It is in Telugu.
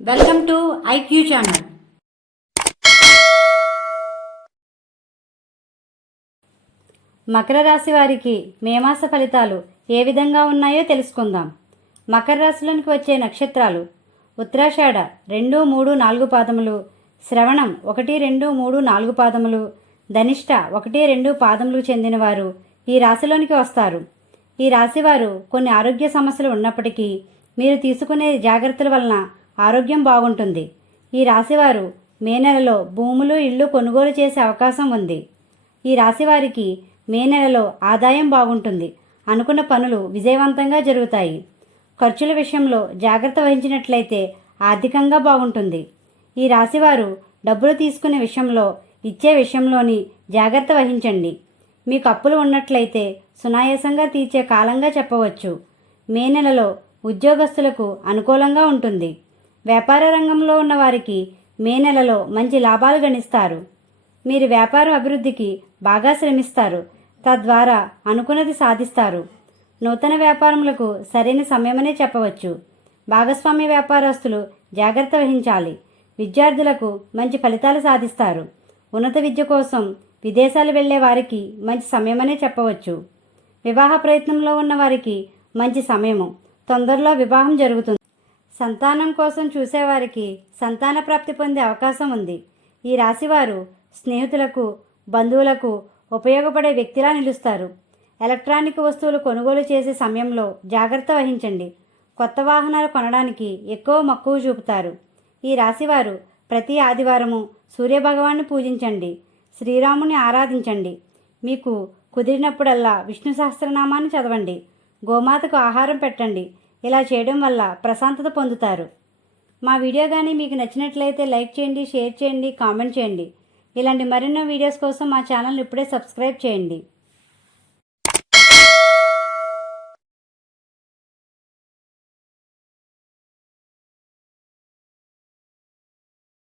Welcome to IQ channel. Makar రాశి వారికి మే మాస ఫలితాలు ఏ విధంగా ఉన్నాయో తెలుసుకుందాం. మకర రాశిలోనికి వచ్చే నక్షత్రాలు ఉత్తరాషాఢ 2, 3, 4 పాదములు, శ్రవణం 1, 2, 3, 4 పాదములు, ధనిష్ట 1, 2 పాదములు చెందినవారు ఈ రాశిలోనికి వస్తారు. ఈ రాశివారు కొన్ని ఆరోగ్య సమస్యలు ఉన్నప్పటికీ మీరు తీసుకునే జాగ్రత్తల వలన ఆరోగ్యం బాగుంటుంది. ఈ రాశివారు మే నెలలో భూములు, ఇళ్ళు కొనుగోలు చేసే అవకాశం ఉంది. ఈ రాశివారికి మే నెలలో ఆదాయం బాగుంటుంది. అనుకున్న పనులు విజయవంతంగా జరుగుతాయి. ఖర్చుల విషయంలో జాగ్రత్త వహించినట్లయితే ఆర్థికంగా బాగుంటుంది. ఈ రాశివారు డబ్బులు తీసుకునే విషయంలో, ఇచ్చే విషయంలోని జాగ్రత్త వహించండి. మీకు అప్పులు ఉన్నట్లయితే సునాయాసంగా తీర్చే కాలంగా చెప్పవచ్చు. మే నెలలో ఉద్యోగస్తులకు అనుకూలంగా ఉంటుంది. వ్యాపార రంగంలో ఉన్న వారికి మే నెలలో మంచి లాభాలు గణిస్తారు. మీరు వ్యాపారం అభివృద్ధికి బాగా శ్రమిస్తారు. తద్వారా అనుకున్నది సాధిస్తారు. నూతన వ్యాపారములకు సరైన సమయమనే చెప్పవచ్చు. భాగస్వామ్య వ్యాపారస్తులు జాగ్రత్త వహించాలి. విద్యార్థులకు మంచి ఫలితాలు సాధిస్తారు. ఉన్నత విద్య కోసం విదేశాలు వెళ్లే వారికి మంచి సమయమనే చెప్పవచ్చు. వివాహ ప్రయత్నంలో ఉన్న వారికి మంచి సమయము. తొందరలో వివాహం జరుగుతుంది. సంతానం కోసం చూసేవారికి సంతాన ప్రాప్తి పొందే అవకాశం ఉంది. ఈ రాశివారు స్నేహితులకు, బంధువులకు ఉపయోగపడే వ్యక్తిలా నిలుస్తారు. ఎలక్ట్రానిక్ వస్తువులు కొనుగోలు చేసే సమయంలో జాగ్రత్త వహించండి. కొత్త వాహనాలు కొనడానికి ఎక్కువ మక్కువ చూపుతారు. ఈ రాశివారు ప్రతి ఆదివారము సూర్యభగవాన్ని పూజించండి. శ్రీరాముని ఆరాధించండి. మీకు కుదిరినప్పుడల్లా విష్ణు సహస్రనామాన్ని చదవండి. గోమాతకు ఆహారం పెట్టండి. ఇలా చేయడం వల్ల ప్రశాంతత పొందుతారు. మా వీడియో కానీ మీకు నచ్చినట్లయితే లైక్ చేయండి, షేర్ చేయండి, కామెంట్ చేయండి. ఇలాంటి మరెన్నో వీడియోస్ కోసం మా ఛానల్ని ఇప్పుడే సబ్స్క్రైబ్ చేయండి.